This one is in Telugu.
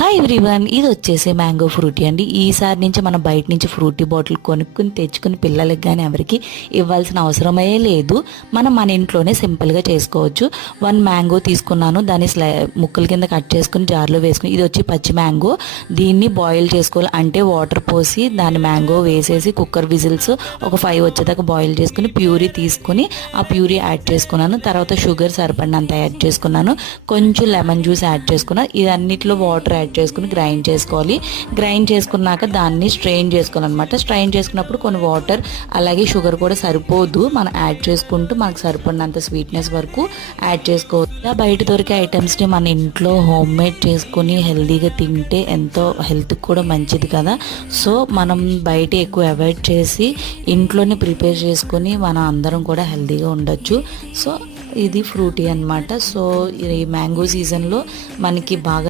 హాయ్ ఎవ్రీవన్, ఇది వచ్చేసి మ్యాంగో ఫ్రూటీ అండి. ఈసారి నుంచి మనం బయట నుంచి ఫ్రూటీ బాటిల్ కొనుక్కుని తెచ్చుకుని పిల్లలకి కానీ ఎవరికి ఇవ్వాల్సిన అవసరమే లేదు. మనం మన ఇంట్లోనే సింపుల్గా చేసుకోవచ్చు. 1 మ్యాంగో తీసుకున్నాను, దాన్ని ముక్కల కింద కట్ చేసుకుని జార్లో వేసుకుని, ఇది వచ్చి పచ్చి మ్యాంగో. దీన్ని బాయిల్ చేసుకోవాలి, అంటే వాటర్ పోసి దాన్ని మ్యాంగో వేసేసి కుక్కర్ విజిల్స్ ఒక 5 వచ్చేదాకా బాయిల్ చేసుకుని ప్యూరీ తీసుకుని ఆ ప్యూరీ యాడ్ చేసుకున్నాను. తర్వాత షుగర్ సరిపడినంత యాడ్ చేసుకున్నాను, కొంచెం లెమన్ జ్యూస్ యాడ్ చేసుకున్నాను. ఇదన్నిట్లో వాటర్ యాడ్ చేసుకుని గ్రైండ్ చేసుకోవాలి. గ్రైండ్ చేసుకున్నాక దాన్ని స్ట్రెయిన్ చేసుకోవాలన్నమాట. స్ట్రెయిన్ చేసుకున్నప్పుడు కొన్ని వాటర్ అలాగే షుగర్ కూడా సరిపోదు, మనం యాడ్ చేసుకుంటూ మనకు సరిపడినంత స్వీట్నెస్ వరకు యాడ్ చేసుకోవచ్చు. ఇలా బయట దొరికే ఐటమ్స్ని మన ఇంట్లో హోమ్ మేడ్ చేసుకుని హెల్తీగా తింటే ఎంతో హెల్త్కి కూడా మంచిది కదా. సో మనం బయట ఎక్కువ అవాయిడ్ చేసి ఇంట్లోనే ప్రిపేర్ చేసుకొని మనం అందరం కూడా హెల్తీగా ఉండొచ్చు. సో ఇది ఫ్రూటీ అన్నమాట. సో ఈ మ్యాంగో సీజన్లో మనకి బాగా